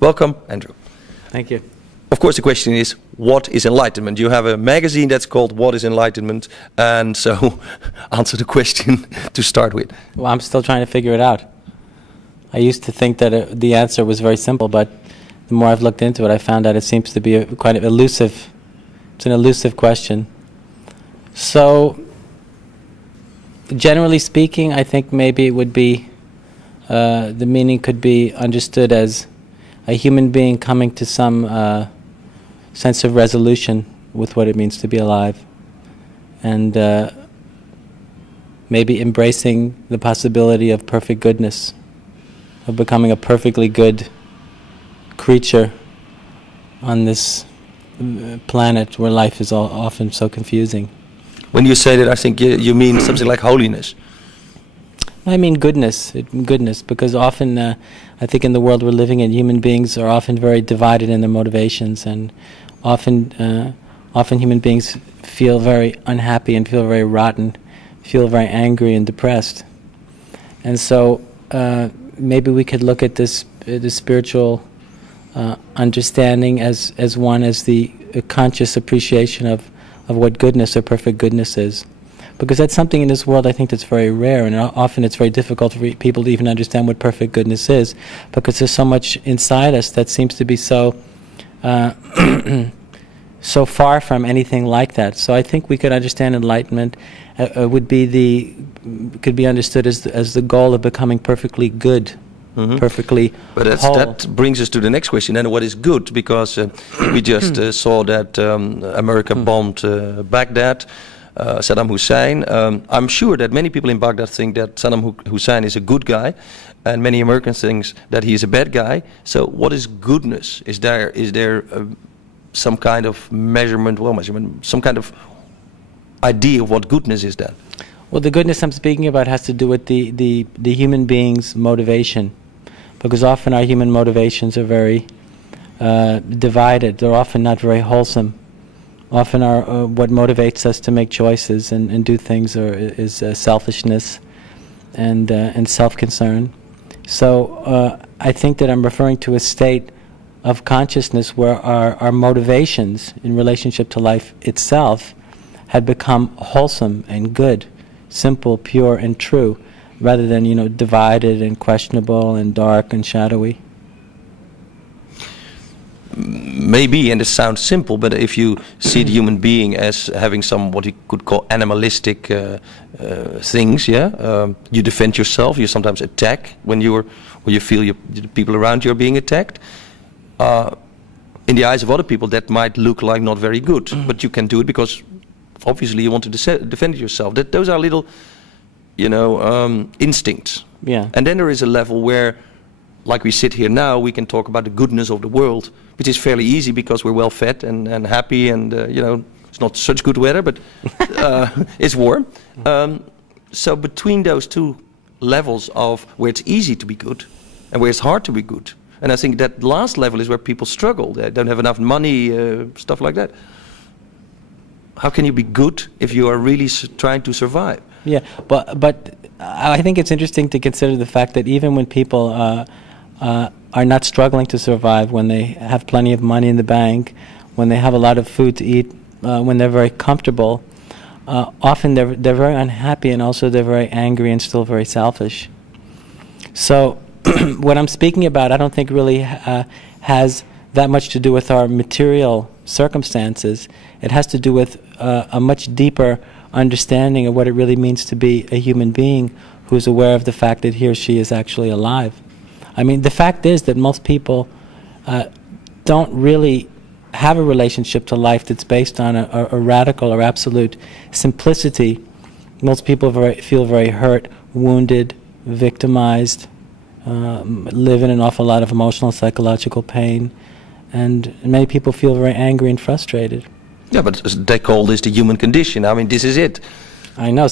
Welcome, Andrew. Thank you. Of course, the question is, what is enlightenment? You have a magazine that's called What is Enlightenment? And so, answer the question to start with. Well, I'm still trying to figure it out. I used to think that the answer was very simple, but the more I've looked into it, I found out it seems to be quite elusive. It's an elusive question. So, generally speaking, I think maybe it would be, the meaning could be understood as a human being coming to some sense of resolution with what it means to be alive, and maybe embracing the possibility of perfect goodness, of becoming a perfectly good creature on this planet where life is often so confusing. When you say that, I think you mean something like holiness. I mean goodness, because often I think in the world we're living in, human beings are often very divided in their motivations, and often human beings feel very unhappy and feel very rotten, feel very angry and depressed. And so maybe we could look at this spiritual understanding as the conscious appreciation of what goodness or perfect goodness is. Because that's something in this world I think that's very rare, and often it's very difficult for people to even understand what perfect goodness is, because there's so much inside us that seems to be so so far from anything like that. So I think we could understand enlightenment could be understood as the goal of becoming perfectly good, perfectly whole. That brings us to the next question. And what is good? Because we just saw that America bombed Baghdad. Saddam Hussein. I'm sure that many people in Baghdad think that Saddam Hussein is a good guy, and many Americans think that he is a bad guy. So, what is goodness? Is there some kind of measurement? Some kind of idea of what goodness is then? Well, the goodness I'm speaking about has to do with the human being's motivation, because often our human motivations are very divided. They're often not very wholesome. Often what motivates us to make choices and do things is selfishness and self-concern. So I think that I'm referring to a state of consciousness where our motivations in relationship to life itself had become wholesome and good, simple, pure, and true, rather than divided and questionable and dark and shadowy. Maybe, and it sounds simple, but if you see the human being as having some what you could call animalistic things, you defend yourself. You sometimes attack when you feel the people around you are being attacked. In the eyes of other people, that might look like not very good, but you can do it because obviously you want to defend yourself. Those are little, instincts. Yeah. And then there is a level where, like we sit here now, we can talk about the goodness of the world, which is fairly easy because we're well fed and happy, and it's not such good weather, but it's warm. So between those two levels of where it's easy to be good and where it's hard to be good, and I think that last level is where people struggle. They don't have enough money, stuff like that. How can you be good if you are really trying to survive? Yeah, but I think it's interesting to consider the fact that even when people are not struggling to survive, when they have plenty of money in the bank, when they have a lot of food to eat, when they're very comfortable, often they're very unhappy, and also they're very angry and still very selfish. So what I'm speaking about, I don't think really has that much to do with our material circumstances. It has to do with a much deeper understanding of what it really means to be a human being who's aware of the fact that he or she is actually alive. I mean, the fact is that most people don't really have a relationship to life that's based on a radical or absolute simplicity. Most people feel very hurt, wounded, victimized, live in an awful lot of emotional, psychological pain, and many people feel very angry and frustrated. Yeah, but they call this the human condition. I mean, this is it. I know.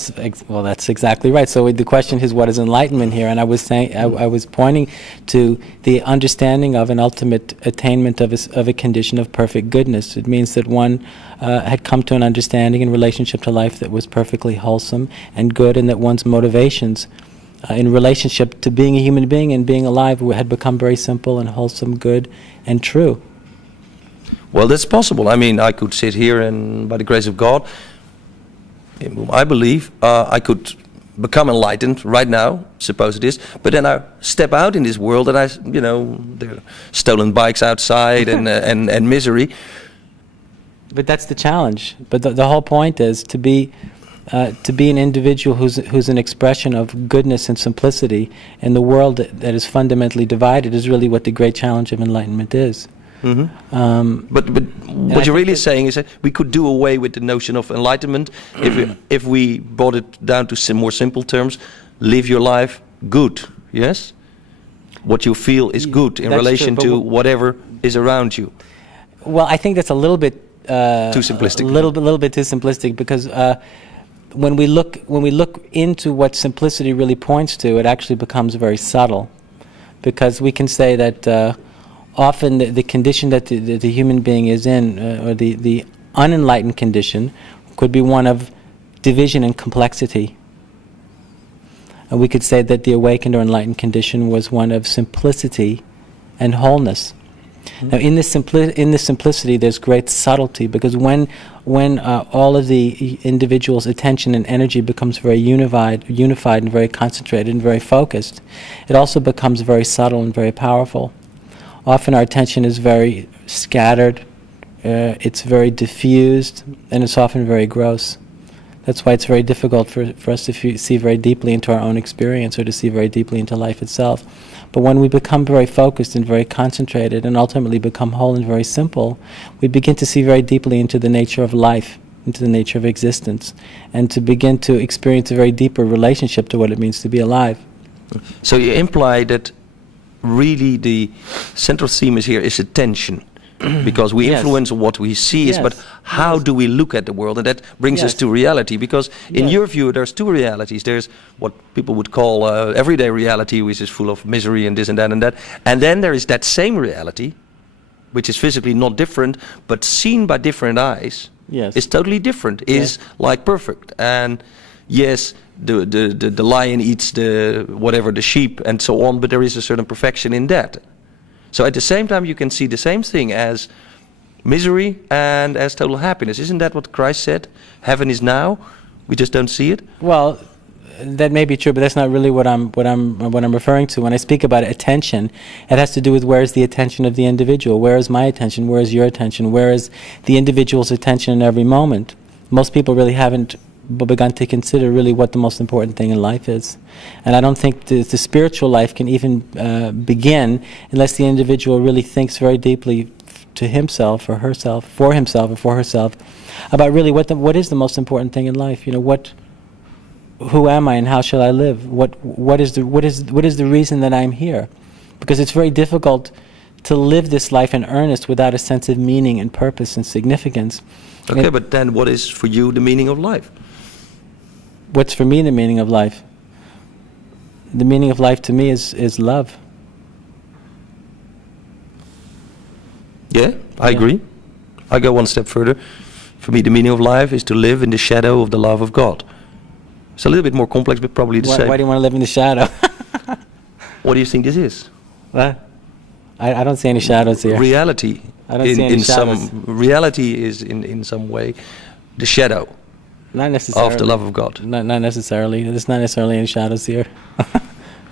Well, that's exactly right. So the question is, what is enlightenment here? And I was saying, I was pointing to the understanding of an ultimate attainment of a condition of perfect goodness. It means that one had come to an understanding in relationship to life that was perfectly wholesome and good, and that one's motivations in relationship to being a human being and being alive had become very simple and wholesome, good, and true. Well, that's possible. I mean, I could sit here and, by the grace of God, in whom I believe, I could become enlightened right now, suppose it is, but then I step out in this world and there are stolen bikes outside and misery. But that's the challenge. But the whole point is to be an individual who's an expression of goodness and simplicity in the world that is fundamentally divided is really what the great challenge of enlightenment is. Mm-hmm. But what you're really saying is that we could do away with the notion of enlightenment if we brought it down to some more simple terms. Live your life good, yes? What you feel is good in relation to whatever is around you. Well, I think that's a little bit too simplistic. A little bit too simplistic, because when we look into what simplicity really points to, it actually becomes very subtle, because we can say that often the condition that the human being is in, or the unenlightened condition, could be one of division and complexity. And we could say that the awakened or enlightened condition was one of simplicity and wholeness. Mm-hmm. Now, in this simplicity, there's great subtlety, because when all of the individual's attention and energy becomes very unified and very concentrated and very focused, it also becomes very subtle and very powerful. Often our attention is very scattered, it's very diffused, and it's often very gross. That's why it's very difficult for us to see very deeply into our own experience, or to see very deeply into life itself. But when we become very focused and very concentrated, and ultimately become whole and very simple, we begin to see very deeply into the nature of life, into the nature of existence, and to begin to experience a very deeper relationship to what it means to be alive. So you imply that really the central theme is here is attention, because we influence what we see, but how do we look at the world? And that brings us to reality, because in your view there's two realities. There's what people would call everyday reality, which is full of misery and this and that and that, and then there is that same reality, which is physically not different, but seen by different eyes. Is totally different, is like perfect. And yes, the lion eats the sheep and so on, but there is a certain perfection in that. So at the same time you can see the same thing as misery and as total happiness. Isn't that what Christ said? Heaven is now, we just don't see it? Well, that may be true, but that's not really what I'm referring to. When I speak about attention, it has to do with where is the attention of the individual. Where is my attention? Where is your attention? Where is the individual's attention in every moment? Most people really haven't begun to consider really what the most important thing in life is. And I don't think the spiritual life can even begin unless the individual really thinks very deeply to himself or herself, for himself or for herself, about really what is the most important thing in life. Who am I and how shall I live? What is the reason that I'm here? Because it's very difficult to live this life in earnest without a sense of meaning and purpose and significance. Okay, but then what is for you the meaning of life? What's for me the meaning of life? The meaning of life to me is love. Yeah, I agree. I go one step further. For me, the meaning of life is to live in the shadow of the love of God. It's a little bit more complex, but probably the same. Why do you want to live in the shadow? What do you think this is? What? I don't see any shadows here. Reality. I don't see any shadows. Reality is in some way the shadow. Not necessarily. Of the love of God. Not necessarily. There's not necessarily any shadows here.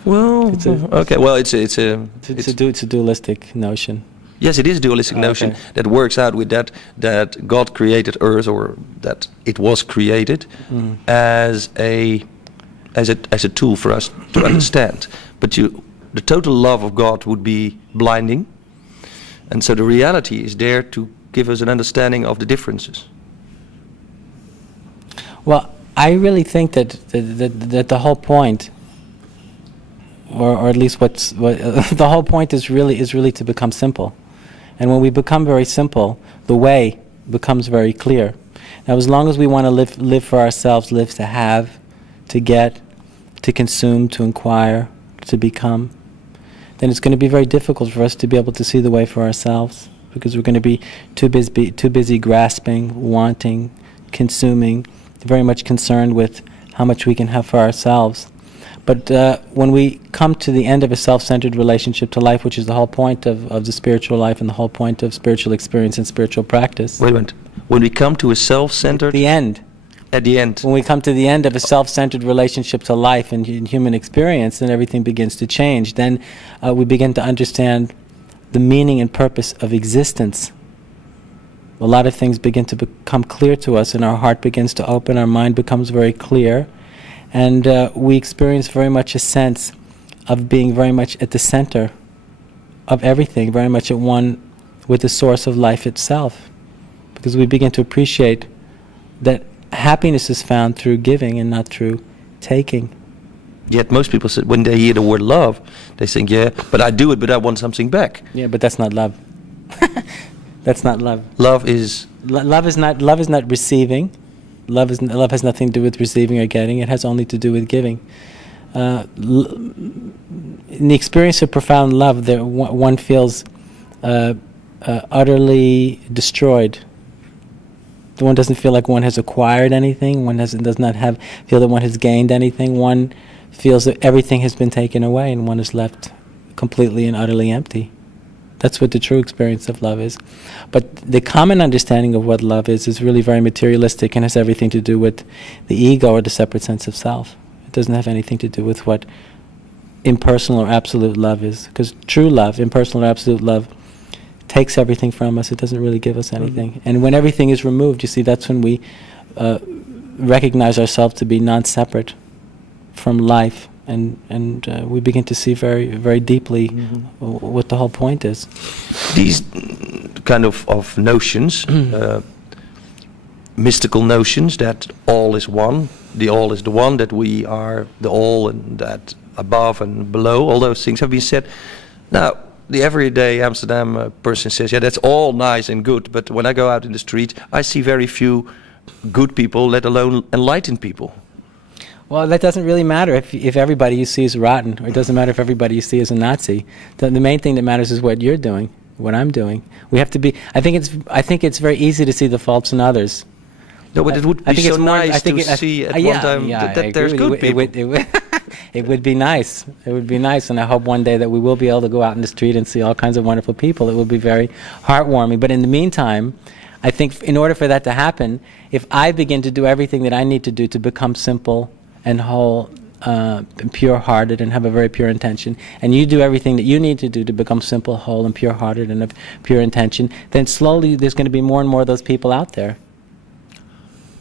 Well, it's a dualistic notion. Yes, it is a dualistic notion that works out with that God created Earth, or that it was created as a tool for us to understand. But the total love of God would be blinding, and so the reality is there to give us an understanding of the differences. Well, I really think that the whole point, or at least what the whole point is really to become simple. And when we become very simple, the way becomes very clear. Now, as long as we want to live for ourselves, live to have, to get, to consume, to inquire, to become, then it's going to be very difficult for us to be able to see the way for ourselves, because we're going to be too busy grasping, wanting, consuming, very much concerned with how much we can have for ourselves. But when we come to the end of a self-centered relationship to life, which is the whole point of the spiritual life and the whole point of spiritual experience and spiritual practice. Wait a minute. When we come to a self-centered... The end. At the end. When we come to the end of a self-centered relationship to life and human experience, then everything begins to change. Then we begin to understand the meaning and purpose of existence. A lot of things begin to become clear to us, and our heart begins to open, our mind becomes very clear, and we experience very much a sense of being very much at the center of everything, very much at one with the source of life itself. Because we begin to appreciate that happiness is found through giving and not through taking. Yet most people say, when they hear the word love, they think, yeah, but I do it, but I want something back. Yeah, but that's not love. That's not love. Love is... Love is not receiving. Love has nothing to do with receiving or getting. It has only to do with giving. In the experience of profound love, one feels utterly destroyed. One doesn't feel like one has acquired anything. One does not feel that one has gained anything. One feels that everything has been taken away and one is left completely and utterly empty. That's what the true experience of love is. But the common understanding of what love is really very materialistic and has everything to do with the ego or the separate sense of self. It doesn't have anything to do with what impersonal or absolute love is. Because true love, impersonal or absolute love, takes everything from us. It doesn't really give us anything. And when everything is removed, you see, that's when we recognize ourselves to be non-separate from life, and we begin to see very, very deeply what the whole point is. These kind of notions, mystical notions that all is one, the all is the one, that we are the all, and that above and below, all those things have been said. Now, the everyday Amsterdam person says, yeah, that's all nice and good, but when I go out in the street, I see very few good people, let alone enlightened people. Well, that doesn't really matter if everybody you see is rotten, or it doesn't matter if everybody you see is a Nazi. The main thing that matters is what you're doing, what I'm doing. We have to be. I think it's very easy to see the faults in others. No, but it would be so nice to see at one time that there's good people. It would be nice. It would be nice, and I hope one day that we will be able to go out in the street and see all kinds of wonderful people. It will be very heartwarming. But in the meantime, I think in order for that to happen, if I begin to do everything that I need to do to become simple and whole and pure-hearted and have a very pure intention, and you do everything that you need to do to become simple, whole, and pure-hearted and of pure intention, then slowly there's going to be more and more of those people out there.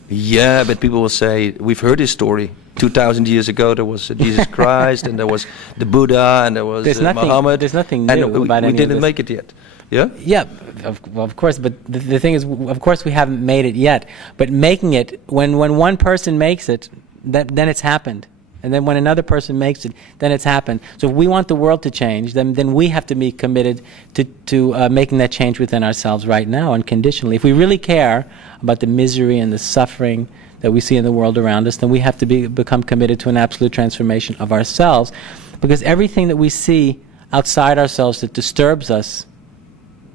Yeah, but people will say, we've heard this story. 2,000 years ago there was Jesus Christ, and there was the Buddha, and there was Muhammad. There's nothing new about any of this. We didn't make it yet. Yeah? Yeah, of course, but the thing is, of course we haven't made it yet. But making it, when one person makes it, then it's happened. And then when another person makes it, then it's happened. So if we want the world to change, then we have to be committed to making that change within ourselves right now, unconditionally. If we really care about the misery and the suffering that we see in the world around us, then we have to become committed to an absolute transformation of ourselves. Because everything that we see outside ourselves that disturbs us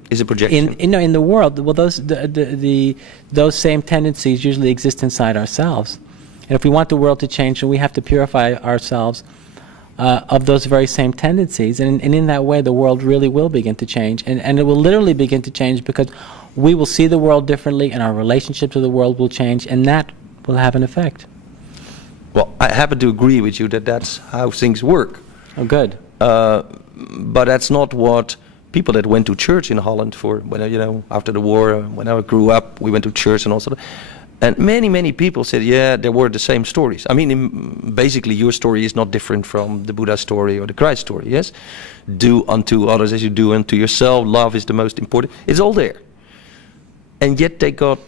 is a projection. In the world, well, those same tendencies usually exist inside ourselves. And if we want the world to change, then we have to purify ourselves of those very same tendencies. And in that way, the world really will begin to change. And it will literally begin to change because we will see the world differently, and our relationship to the world will change, and that will have an effect. Well, I happen to agree with you that that's how things work. Oh, good. But that's not what people that went to church in Holland after the war, when I grew up, we went to church and also. And many people said, yeah, there were the same stories. I mean, basically your story is not different from the Buddha story or the Christ story, yes? Do unto others as you do unto yourself. Love is the most important. It's all there. And yet they got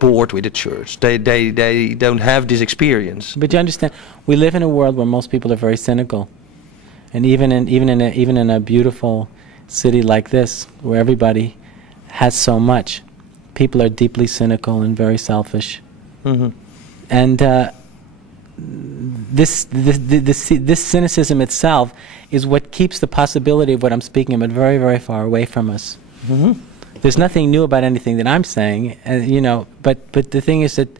bored with the church. They don't have this experience. But you understand, we live in a world where most people are very cynical. And even in a beautiful city like this, where everybody has so much, people are deeply cynical and very selfish. Mm-hmm. And this cynicism itself is what keeps the possibility of what I'm speaking about very, very far away from us. Mm-hmm. There's nothing new about anything that I'm saying, but the thing is that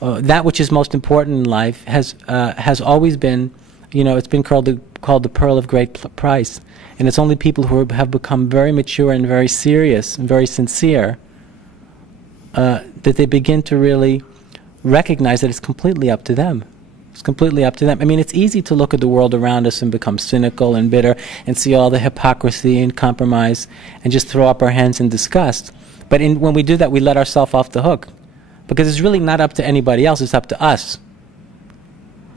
that which is most important in life has always been, it's been called the pearl of great price. And it's only people who have become very mature and very serious and very sincere that they begin to really recognize that it's completely up to them. It's completely up to them. I mean, it's easy to look at the world around us and become cynical and bitter and see all the hypocrisy and compromise and just throw up our hands in disgust. But when we do that, we let ourselves off the hook. Because it's really not up to anybody else, it's up to us.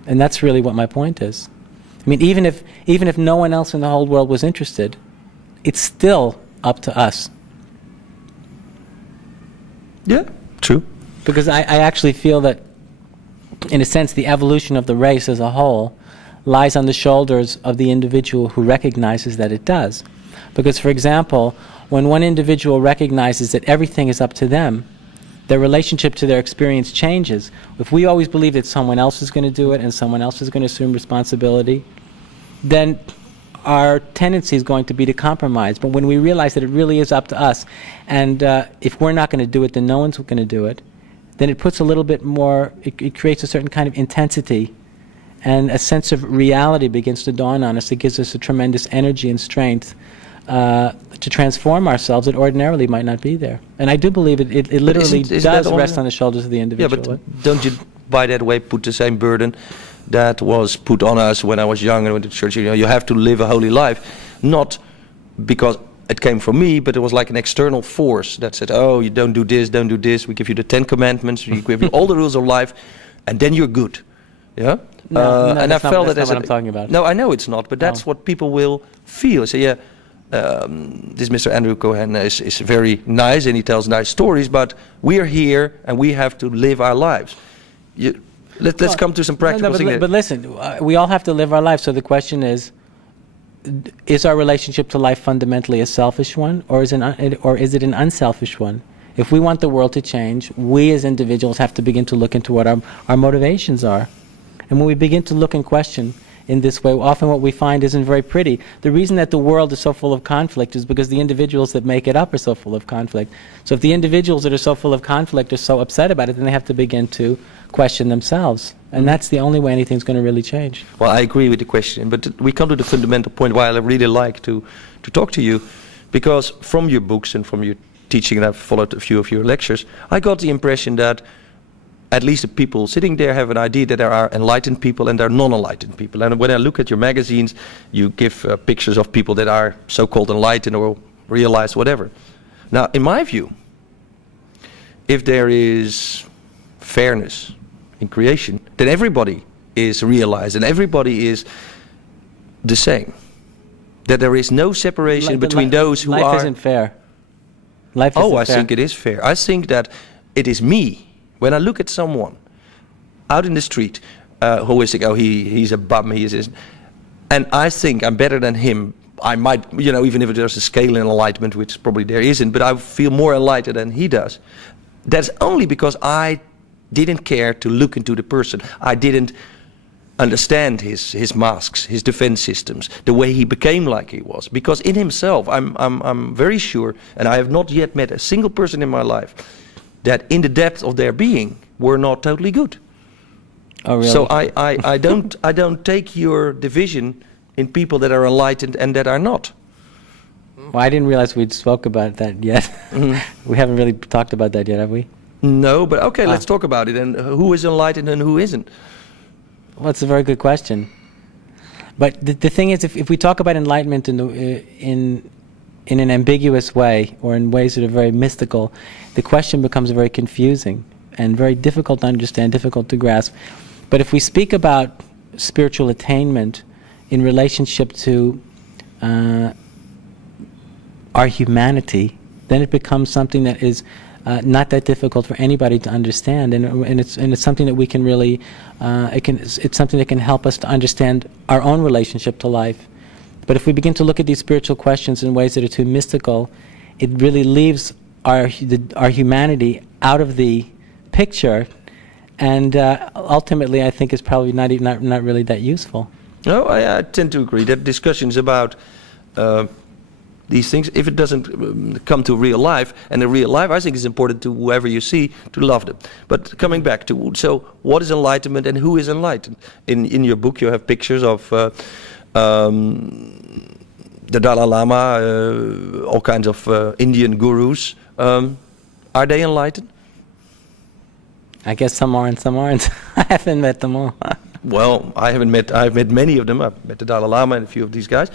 And that's really what my point is. I mean, even if no one else in the whole world was interested, it's still up to us. Yeah, true. Because I actually feel that, in a sense, the evolution of the race as a whole lies on the shoulders of the individual who recognizes that it does. Because, for example, when one individual recognizes that everything is up to them, their relationship to their experience changes. If we always believe that someone else is going to do it and someone else is going to assume responsibility, then our tendency is going to be to compromise. But when we realize that it really is up to us, and if we're not going to do it, then no one's going to do it, then it puts a little bit more, it creates a certain kind of intensity, and a sense of reality begins to dawn on us. It gives us a tremendous energy and strength to transform ourselves that ordinarily might not be there. And I do believe it literally does rest on the shoulders of the individual. Yeah, but don't you, by that way, put the same burden that was put on us when I was young and went to church? You have to live a holy life, not because it came from me, but it was like an external force that said, oh, you don't do this, we give you the 10 Commandments, we give you all the rules of life, and then you're good. Yeah? No, and I felt that that's not what I'm talking about. No, I know it's not, but that's what people will feel. So yeah, this Mr. Andrew Cohen is very nice and he tells nice stories, but we are here and we have to live our lives. Let's come to some practical things. But listen, we all have to live our lives, so the question is our relationship to life fundamentally a selfish one, or is it an unselfish one? If we want the world to change, we as individuals have to begin to look into what our motivations are. And when we begin to look and question in this way, often what we find isn't very pretty. The reason that the world is so full of conflict is because the individuals that make it up are so full of conflict. So if the individuals that are so full of conflict are so upset about it, then they have to begin to question themselves. And that's the only way anything's going to really change. Well, I agree with the question, but we come to the fundamental point why I really like to talk to you, because from your books and from your teaching, and I've followed a few of your lectures, I got the impression that at least the people sitting there have an idea that there are enlightened people and there are non-enlightened people. And when I look at your magazines, you give pictures of people that are so-called enlightened or realized, whatever. Now, in my view, if there is fairness in creation, then everybody is realized and everybody is the same. That there is no separation between those who life are... Life isn't fair. Life isn't fair. I think it is fair. I think that it is me. When I look at someone out in the street who is like, oh, he's a bum, he is, and I think I'm better than him, I might, even if there's a scale in enlightenment, which probably there isn't, but I feel more enlightened than he does. That's only because I didn't care to look into the person. I didn't understand his masks, his defense systems, the way he became like he was. Because in himself, I'm very sure, and I have not yet met a single person in my life that in the depth of their being were not totally good. Oh, really? So I don't take your division in people that are enlightened and that are not. Well, I didn't realize we'd spoke about that yet. We haven't really talked about that yet, have we? No, but okay, let's talk about it. And who is enlightened and who isn't? Well, it's a very good question. But the thing is, if we talk about enlightenment in an ambiguous way, or in ways that are very mystical, the question becomes very confusing and very difficult to understand, difficult to grasp. But if we speak about spiritual attainment in relationship to our humanity, then it becomes something that is not that difficult for anybody to understand, and it's something that we can really it's something that can help us to understand our own relationship to life. But if we begin to look at these spiritual questions in ways that are too mystical, it really leaves our humanity out of the picture, and ultimately, I think, is probably not really that useful. No, I tend to agree that discussions about these things if it doesn't come to real life. And in real life, I think it's important to whoever you see to love them. But coming back to, so what is enlightenment and who is enlightened? In your book, you have pictures of the Dalai Lama, all kinds of Indian gurus. Are they enlightened? I guess some are and some aren't. I haven't met them all. Well, I've met many of them. I've met the Dalai Lama and a few of these guys.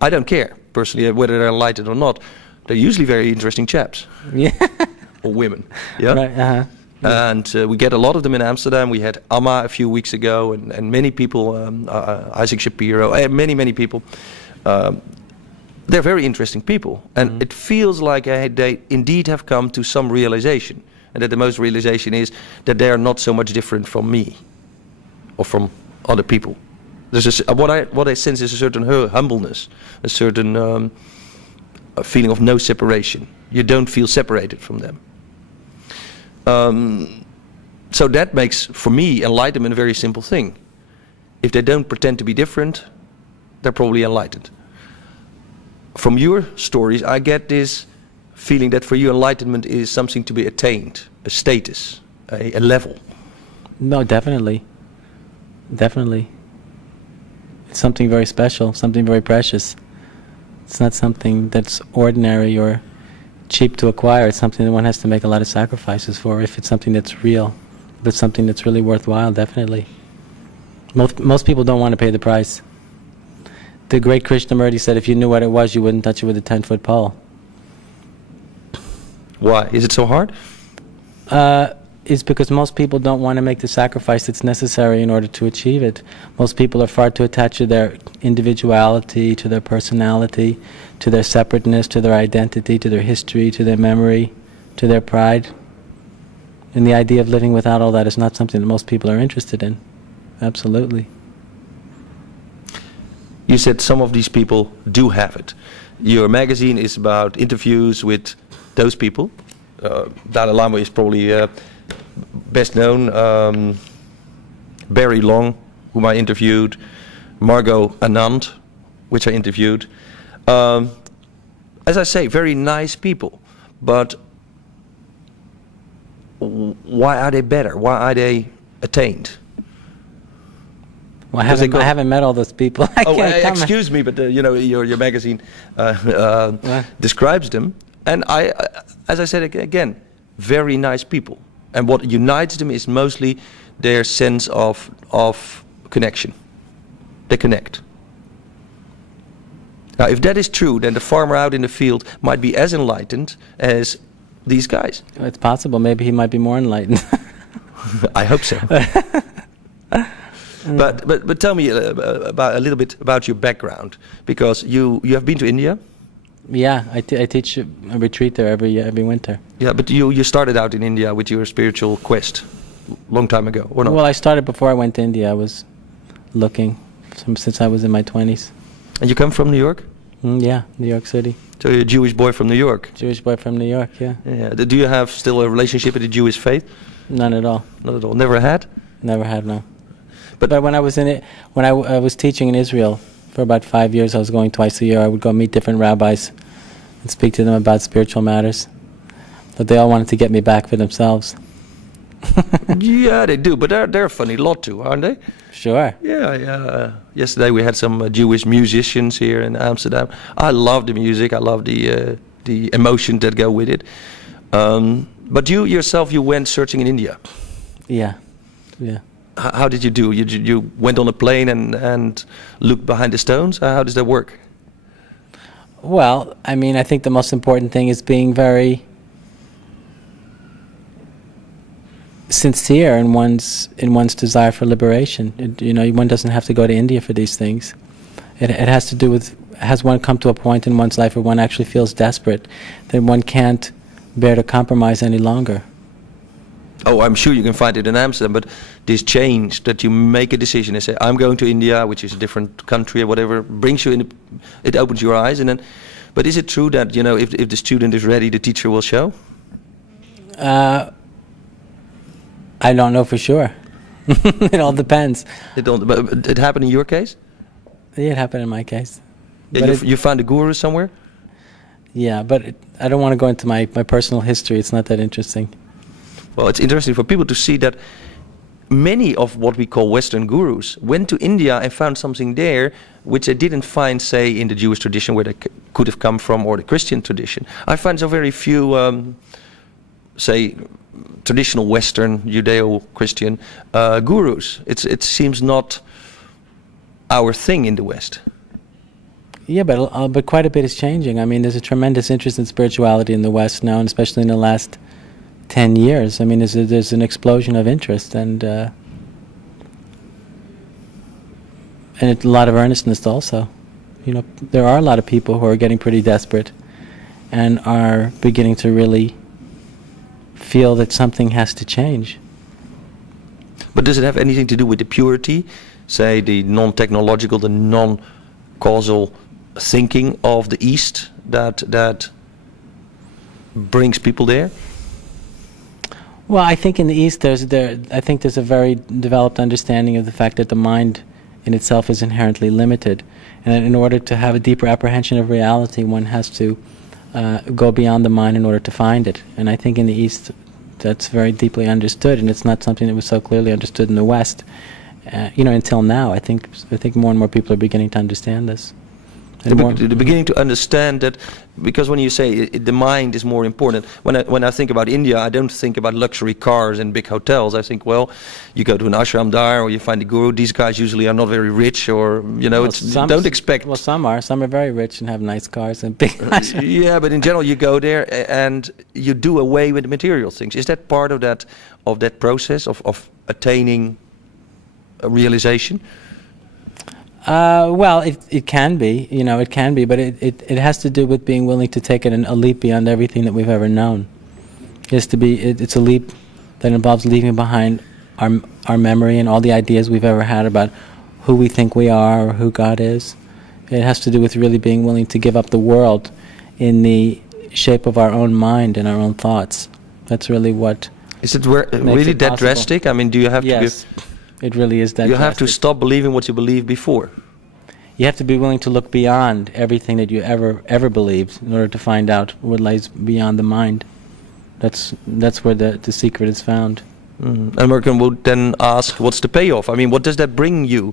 I don't care, personally, whether they're enlightened or not. They're usually very interesting chaps. Yeah. Or women. Yeah. Right, uh-huh. And we get a lot of them in Amsterdam. We had Amma a few weeks ago, and many people, Isaac Shapiro, many people. They're very interesting people. And it feels like they indeed have come to some realization. And that the most realization is that they are not so much different from me or from other people. There's what I sense is a certain humbleness, a certain a feeling of no separation. You don't feel separated from them. So that makes, for me, enlightenment a very simple thing. If they don't pretend to be different, they're probably enlightened. From your stories, I get this feeling that for you enlightenment is something to be attained, a status, a level. No, definitely. Definitely. It's something very special, something very precious. It's not something that's ordinary or cheap to acquire. It's something that one has to make a lot of sacrifices for if it's something that's real. If it's something that's really worthwhile, definitely. Most people don't want to pay the price. The great Krishnamurti said if you knew what it was, you wouldn't touch it with a 10-foot pole. Why? Is it so hard? It's because most people don't want to make the sacrifice that's necessary in order to achieve it. Most people are far too attached to their individuality, to their personality, to their separateness, to their identity, to their history, to their memory, to their pride. And the idea of living without all that is not something that most people are interested in. Absolutely. You said some of these people do have it. Your magazine is about interviews with those people. Dalai Lama is probably best known. Barry Long, whom I interviewed. Margot Anand, which I interviewed. As I say, very nice people. But why are they better? Why are they attained? Well, I haven't met all those people. Excuse me, but your magazine describes them, and as I said again, very nice people. And what unites them is mostly their sense of connection. They connect. Now, if that is true, then the farmer out in the field might be as enlightened as these guys. It's possible. Maybe he might be more enlightened. I hope so. But tell me a little bit about your background, because you have been to India. Yeah, I teach a retreat there every winter. Yeah, but you started out in India with your spiritual quest long time ago, or not? Well, I started before I went to India. I was looking since I was in my 20s. And you come from New York? Yeah, New York City. So you're a Jewish boy from New York? Jewish boy from New York, yeah. Yeah. Do you have still a relationship with the Jewish faith? None at all. Not at all. Never had? Never had, no. But when I was when I was teaching in Israel for about 5 years, I was going twice a year. I would go meet different rabbis and speak to them about spiritual matters. But they all wanted to get me back for themselves. Yeah, they do. But they're a funny lot too, aren't they? Sure. Yeah. Yesterday we had some Jewish musicians here in Amsterdam. I love the music. I love the emotion that go with it. But you yourself, you went searching in India. Yeah. How did you do? You went on a plane and looked behind the stones? How does that work? Well, I mean, I think the most important thing is being very sincere in one's desire for liberation. One doesn't have to go to India for these things. It has to do with, has one come to a point in one's life where one actually feels desperate, that one can't bear to compromise any longer. Oh, I'm sure you can find it in Amsterdam, but this change that you make a decision and say, I'm going to India, which is a different country or whatever, brings you in, it opens your eyes. But is it true that, if the student is ready, the teacher will show? I don't know for sure. It all depends. But it happened in your case? Yeah, it happened in my case. Yeah, you found a guru somewhere? Yeah, but I don't want to go into my personal history. It's not that interesting. Well, it's interesting for people to see that many of what we call Western gurus went to India and found something there which they didn't find, say, in the Jewish tradition where they could have come from, or the Christian tradition. I find so very few, say, traditional Western Judeo-Christian gurus. It seems not our thing in the West. Yeah, but quite a bit is changing. I mean, there's a tremendous interest in spirituality in the West now, and especially in the last 10 years. I mean, there's an explosion of interest and a lot of earnestness also. You know, there are a lot of people who are getting pretty desperate and are beginning to really feel that something has to change. But does it have anything to do with the purity, say the non-technological, the non-causal thinking of the East that brings people there? Well, I think in the East there's a very developed understanding of the fact that the mind in itself is inherently limited, and that in order to have a deeper apprehension of reality, one has to go beyond the mind in order to find it. And I think in the East that's very deeply understood, and it's not something that was so clearly understood in the West. You know, until now, I think more and more people are beginning to understand this. They're beginning to understand that, because when you say the mind is more important, when I think about India, I don't think about luxury cars and big hotels. I think, well, you go to an ashram there, or you find a guru. These guys usually are not very rich, or you know, don't expect. Well, some are very rich and have nice cars and big ashrams. Yeah, but in general, you go there and you do away with the material things. Is that part of that process of attaining a realization? Well, it can be, you know, it can be, but it has to do with being willing to take a leap beyond everything that we've ever known. It's a leap that involves leaving behind our memory and all the ideas we've ever had about who we think we are or who God is. It has to do with really being willing to give up the world in the shape of our own mind and our own thoughts. That's really what. Is it really that drastic? I mean, do you have to? Yes. It really is that. You have to stop believing what you believed before. You have to be willing to look beyond everything that you ever believed in order to find out what lies beyond the mind. That's where the secret is found. And American would then ask, what's the payoff? I mean, what does that bring you?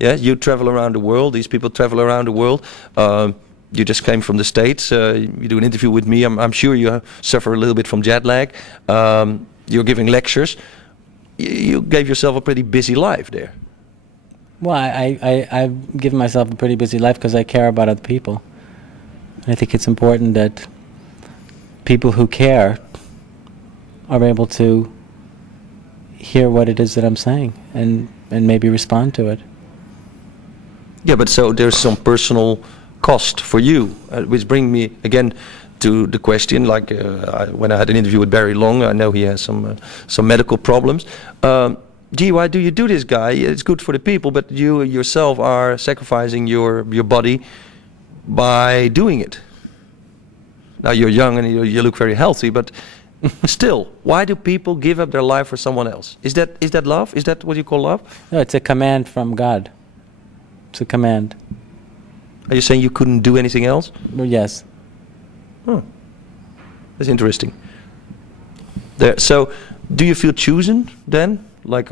Yeah, you travel around the world. These people travel around the world. You just came from the States. You do an interview with me. I'm sure you suffer a little bit from jet lag. You're giving lectures. You gave yourself a pretty busy life there. Well, I've given myself a pretty busy life because I care about other people. And I think it's important that people who care are able to hear what it is that I'm saying and maybe respond to it. Yeah, but so there's some personal cost for you, which brings me again to the question, like when I had an interview with Barry Long, I know he has some medical problems. Gee, why do you do this, guy? It's good for the people, but you yourself are sacrificing your body by doing it. Now you're young and you look very healthy, but still, why do people give up their life for someone else? Is that love? Is that what you call love? No, it's a command from God. It's a command. Are you saying you couldn't do anything else? Well, yes. Oh, that's interesting. There. So, do you feel chosen then,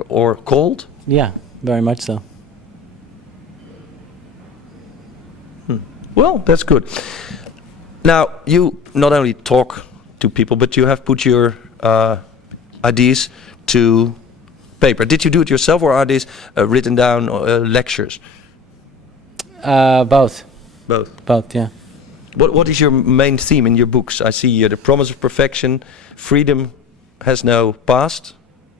or called? Yeah, very much so. Well, that's good. Now, you not only talk to people, but you have put your ideas to paper. Did you do it yourself, or are these written down lectures? Both. Both, yeah. What is your main theme in your books? I see the promise of perfection, freedom has no past,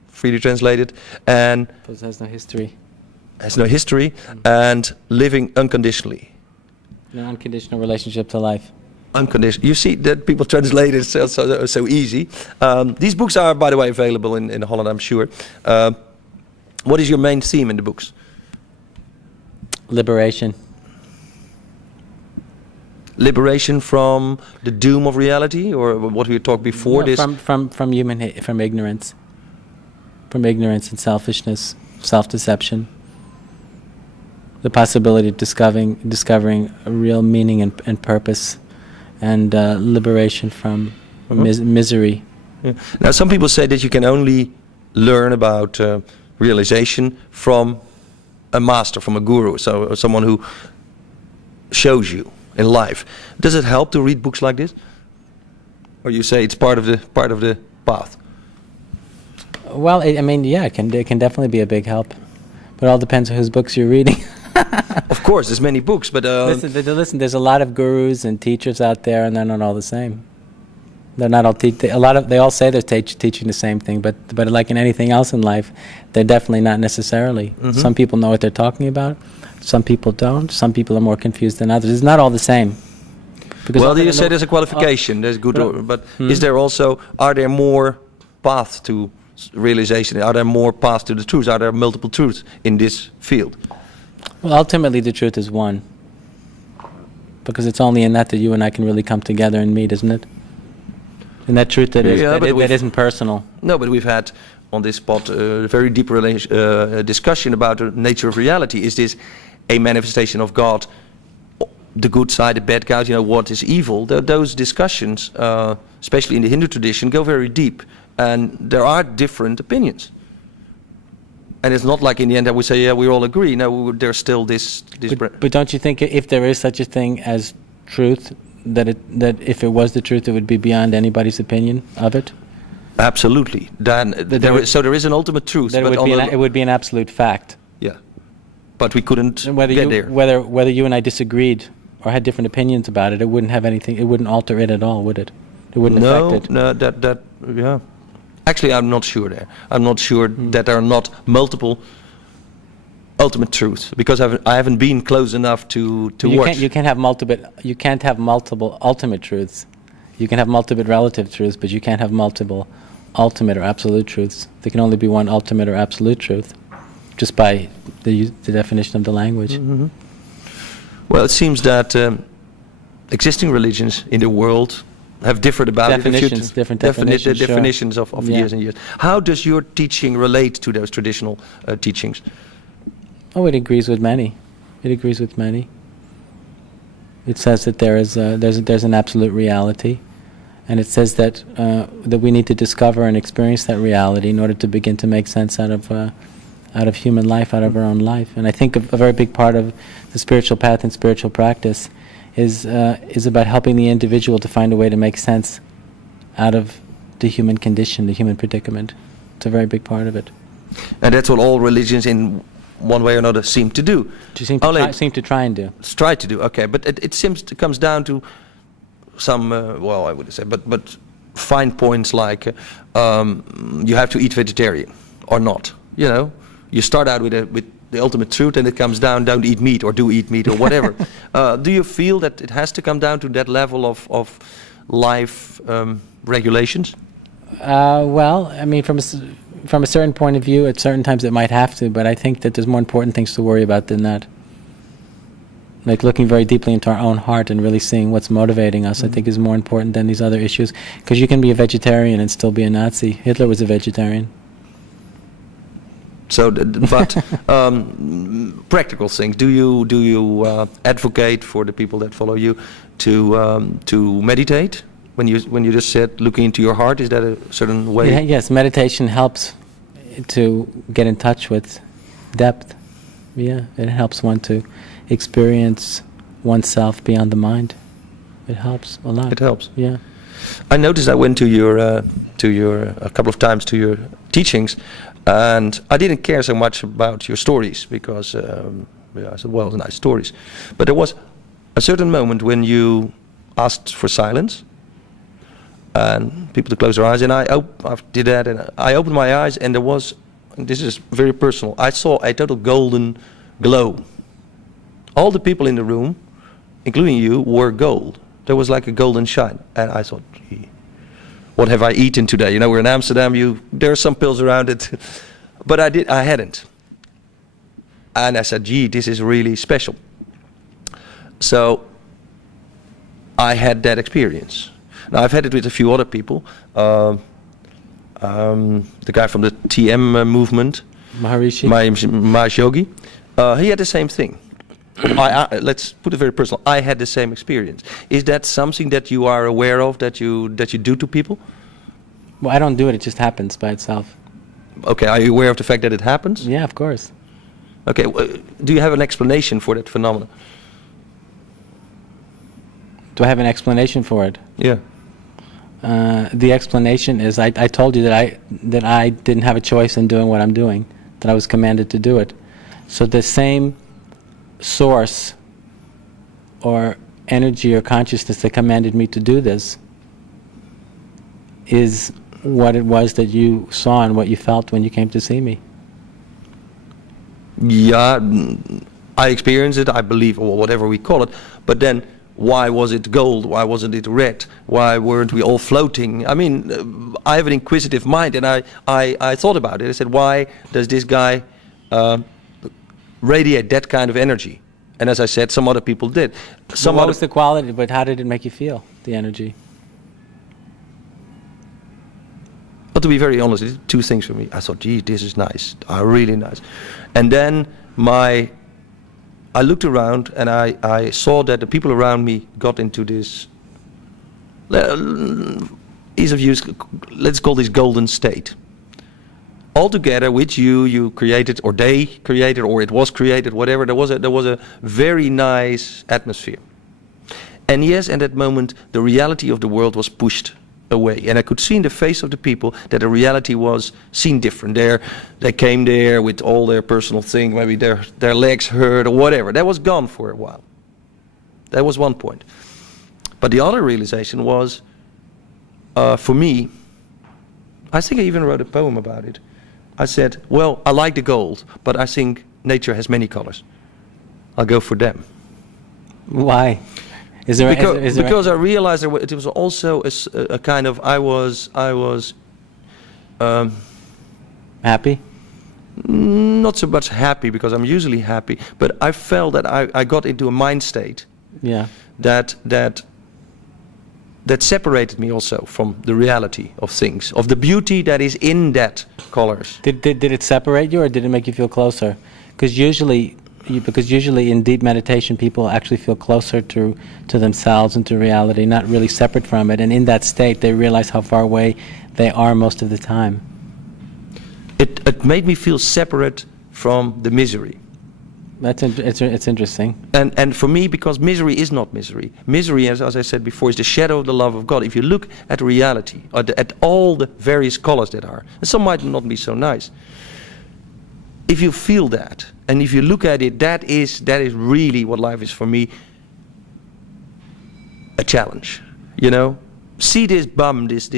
freely translated, and has no history. Has no history, and living unconditionally. An unconditional relationship to life. Unconditional. You see that people translate it so easy. These books are, by the way, available in Holland, I'm sure. What is your main theme in the books? Liberation. Liberation from the doom of reality, or what we talked before? No, this from ignorance, and selfishness, self-deception, the possibility of discovering a real meaning and purpose, and liberation from misery. Yeah. Now, some people say that you can only learn about realization from a master, from a guru, so someone who shows you in life. Does it help to read books like this, or you say it's part of the path? Well, I mean, yeah, it can definitely be a big help, but it all depends on whose books you're reading. Of course, there's many books, but listen. There's a lot of gurus and teachers out there, and they're not all the same. They're not all they all say they're teaching the same thing, but like in anything else in life, they're definitely not necessarily. Mm-hmm. Some people know what they're talking about, some people don't. Some people are more confused than others. It's not all the same. Well, you say there's a qualification. There's good, but is there also? Are there more paths to realization? Are there more paths to the truth? Are there multiple truths in this field? Well, ultimately, the truth is one, because it's only in that you and I can really come together and meet, isn't it? And that truth that isn't personal. No, but we've had on this spot a very deep discussion about the nature of reality. Is this a manifestation of God, the good side, the bad guy? You know, what is evil? Those discussions, especially in the Hindu tradition, go very deep, and there are different opinions. And it's not like in the end that we say, yeah, we all agree. No, there's still this. But don't you think if there is such a thing as truth, that if it was the truth, it would be beyond anybody's opinion of it? Absolutely. Then there is an ultimate truth. That it would be an absolute fact. Yeah, but we couldn't get there. Whether you and I disagreed or had different opinions about it, it wouldn't have anything. It wouldn't alter it at all, would it? It wouldn't affect it. No, yeah. Actually, I'm not sure there. I'm not sure that there are not multiple ultimate truths, because I haven't been close enough to watch. You can't have multiple ultimate truths. You can have multiple relative truths, but you can't have multiple ultimate or absolute truths. There can only be one ultimate or absolute truth, just by the definition of the language. Mm-hmm. Well, it seems that existing religions in the world have differed about definitions, different definitions, definitions of years and years. How does your teaching relate to those traditional teachings? Oh, it agrees with many. It agrees with many. It says that there's an absolute reality, and it says that we need to discover and experience that reality in order to begin to make sense out of human life, out of our own life. And I think a very big part of the spiritual path and spiritual practice is about helping the individual to find a way to make sense out of the human condition, the human predicament. It's a very big part of it. And that's what all religions in one way or another seem to do. Seem to try and do. Try to do, okay. But it seems it comes down to some, I wouldn't say, but fine points like you have to eat vegetarian or not. You know, you start out with the ultimate truth, and it comes down, don't eat meat or do eat meat or whatever. Do you feel that it has to come down to that level of life regulations? Well, I mean, from a certain point of view, at certain times it might have to, but I think that there's more important things to worry about than that. Like looking very deeply into our own heart and really seeing what's motivating us, I think is more important than these other issues. Because you can be a vegetarian and still be a Nazi. Hitler was a vegetarian. So, but practical things. Do you advocate for the people that follow you to meditate? When you just said looking into your heart, is that a certain way? Yeah, yes, meditation helps to get in touch with depth. Yeah, it helps one to experience oneself beyond the mind. It helps a lot. It helps. Yeah. I noticed I went to your a couple of times to your teachings, and I didn't care so much about your stories because I said, well, nice stories, but there was a certain moment when you asked for silence and people to close their eyes, and I did that, and I opened my eyes, and there was, and this is very personal, I saw a total golden glow. All the people in the room, including you, were gold. There was like a golden shine, and I thought, gee, what have I eaten today? You know, we're in Amsterdam, there are some pills around it, but I hadn't. And I said, gee, this is really special. So I had that experience. Now, I've had it with a few other people. The guy from the TM movement, Maharishi Mahesh Yogi, he had the same thing. let's put it very personal. I had the same experience. Is that something that you are aware of, that you do to people? Well, I don't do it. It just happens by itself. Okay, are you aware of the fact that it happens? Yeah, of course. Okay, do you have an explanation for that phenomenon? Do I have an explanation for it? Yeah. The explanation is I told you that I didn't have a choice in doing what I'm doing, that I was commanded to do it. So the same source or energy or consciousness that commanded me to do this is what it was that you saw and what you felt when you came to see me. Yeah, I experienced it, I believe, or whatever we call it, but then why was it gold? Why wasn't it red? Why weren't we all floating? I mean, I have an inquisitive mind, and I thought about it. I said, why does this guy radiate that kind of energy? And as I said, some other people did. What was the quality, but how did it make you feel, the energy? But to be very honest, it did two things for me. I thought, gee, this is nice, really nice. And then I looked around and I saw that the people around me got into this, ease of use, let's call this golden state. All together with you created, or they created, or it was created, whatever, there was a very nice atmosphere. And yes, at that moment, the reality of the world was pushed away, and I could see in the face of the people that the reality was seen different. They came there with all their personal things, maybe their legs hurt or whatever. That was gone for a while. That was one point. But the other realization was, for me, I think I even wrote a poem about it. I said, well, I like the gold, but I think nature has many colors. I'll go for them. Why? Because I realized it was also a kind of, I was happy? Not so much happy, because I'm usually happy, but I felt that I got into a mind state, yeah, that separated me also from the reality of things, of the beauty that is in that colors. Did it separate you, or did it make you feel closer? Because usually in deep meditation, people actually feel closer to themselves and to reality, not really separate from it. And in that state, they realize how far away they are most of the time. It made me feel separate from the misery. It's interesting. And for me, because misery is not misery. Misery, as I said before, is the shadow of the love of God. If you look at reality, at all the various colors that are, and some might not be so nice, if you feel that, and if you look at it, that is really what life is for me, a challenge, you know? See this bum, this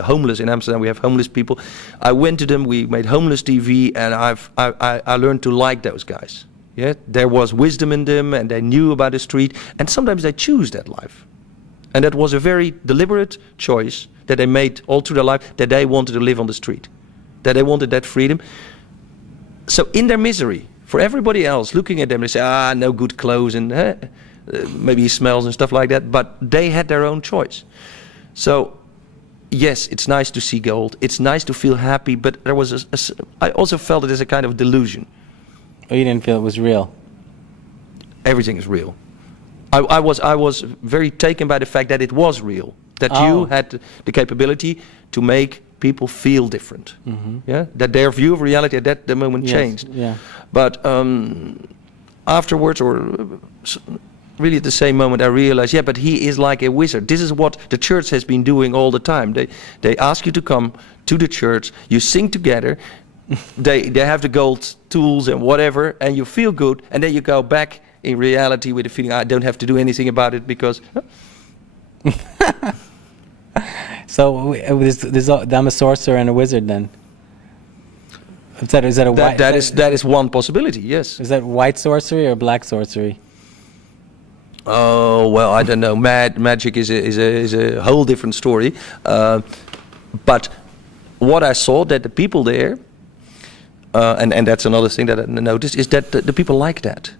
homeless in Amsterdam. We have homeless people. I went to them, we made homeless TV, and I learned to like those guys. Yeah, there was wisdom in them, and they knew about the street, and sometimes they choose that life. And that was a very deliberate choice that they made all through their life, that they wanted to live on the street, that they wanted that freedom. So in their misery, for everybody else looking at them, they say, no good clothes, and maybe he smells and stuff like that, but they had their own choice. So yes, it's nice to see gold, it's nice to feel happy, but there was I also felt it as a kind of delusion. Oh, you didn't feel it was real? Everything is real. I was very taken by the fact that it was real, that you had the capability to make people feel different. Mm-hmm. Yeah, that their view of reality at that moment changed. Yeah. But afterwards, or really at the same moment, I realized, but he is like a wizard. This is what the church has been doing all the time. They ask you to come to the church, you sing together, they have the gold tools and whatever, and you feel good, and then you go back in reality with the feeling, I don't have to do anything about it because... So I'm a sorcerer and a wizard then? Is that a white... That is one possibility, yes. Is that white sorcery or black sorcery? Oh, well, I don't know. Magic is a whole different story. But what I saw, that the people there, and that's another thing that I noticed, is that the people like that.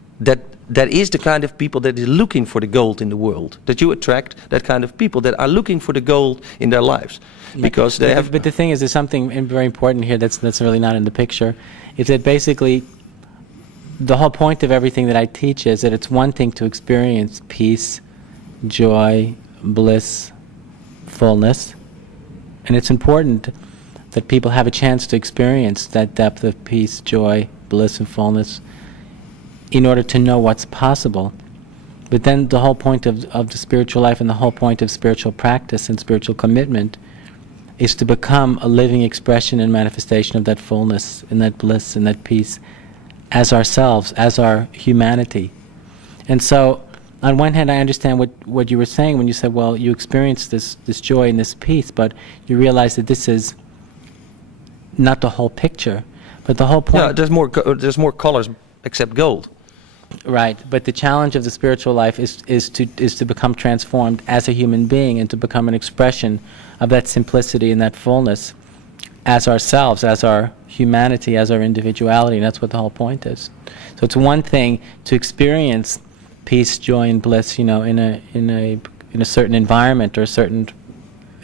That is the kind of people that is looking for the gold in the world. That you attract that kind of people that are looking for the gold in their lives, because they have. But the thing is, there's something very important here that's really not in the picture. Is that basically the whole point of everything that I teach is that it's one thing to experience peace, joy, bliss, fullness, and it's important that people have a chance to experience that depth of peace, joy, bliss, and fullness in order to know what's possible. But then the whole point of the spiritual life and the whole point of spiritual practice and spiritual commitment is to become a living expression and manifestation of that fullness and that bliss and that peace as ourselves, as our humanity. And so, on one hand, I understand what you were saying when you said, well, you experience this joy and this peace, but you realize that this is not the whole picture. But the whole point... Yeah, there's more colors except gold. Right, but the challenge of the spiritual life is to become transformed as a human being and to become an expression of that simplicity and that fullness as ourselves, as our humanity, as our individuality, and that's what the whole point is. So it's one thing to experience peace, joy, and bliss, in a certain environment or a certain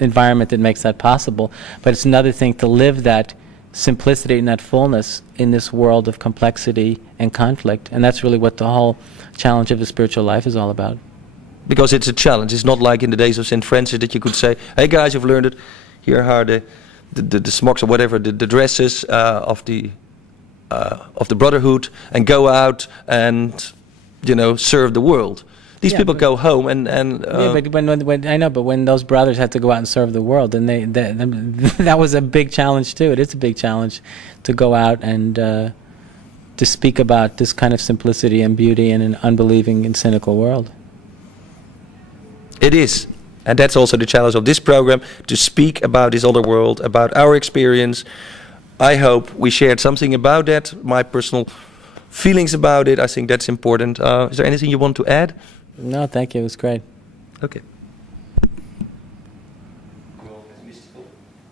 environment that makes that possible, but it's another thing to live that simplicity and that fullness in this world of complexity and conflict. And that's really what the whole challenge of the spiritual life is all about. Because it's a challenge. It's not like in the days of St. Francis that you could say, hey guys, you've learned it. Here are the smocks or whatever, the dresses of the brotherhood, and go out and, serve the world. These people go home and yeah, but when I know, but when those brothers had to go out and serve the world, then that was a big challenge too. It is a big challenge to go out and to speak about this kind of simplicity and beauty in an unbelieving and cynical world. It is, and that's also the challenge of this program, to speak about this other world, about our experience. I hope we shared something about that, my personal feelings about it. I think that's important. Is there anything you want to add? No, thank you. It was great. Okay. Well, it's mystical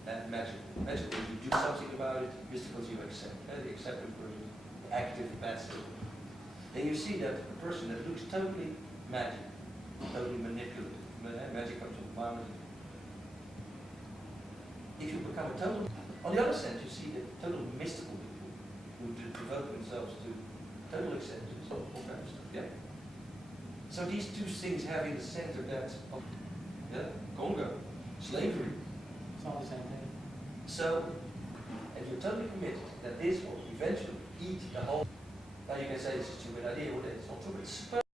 and magical. Magical, you do something about it. Mystical, you accept. The accepting person, active, passive. And you see that a person that looks totally magic, totally manipulative. Magic comes from Muhammad. If you become a total, on the other sense, you see the total mystical people who devote themselves to total acceptance of all kinds of stuff. Yeah. So these two things have in the center that, Congo, slavery. It's all the same thing. So, and you're totally committed that this will eventually eat the whole. Now you can say it's a stupid idea, or it's not true, but it's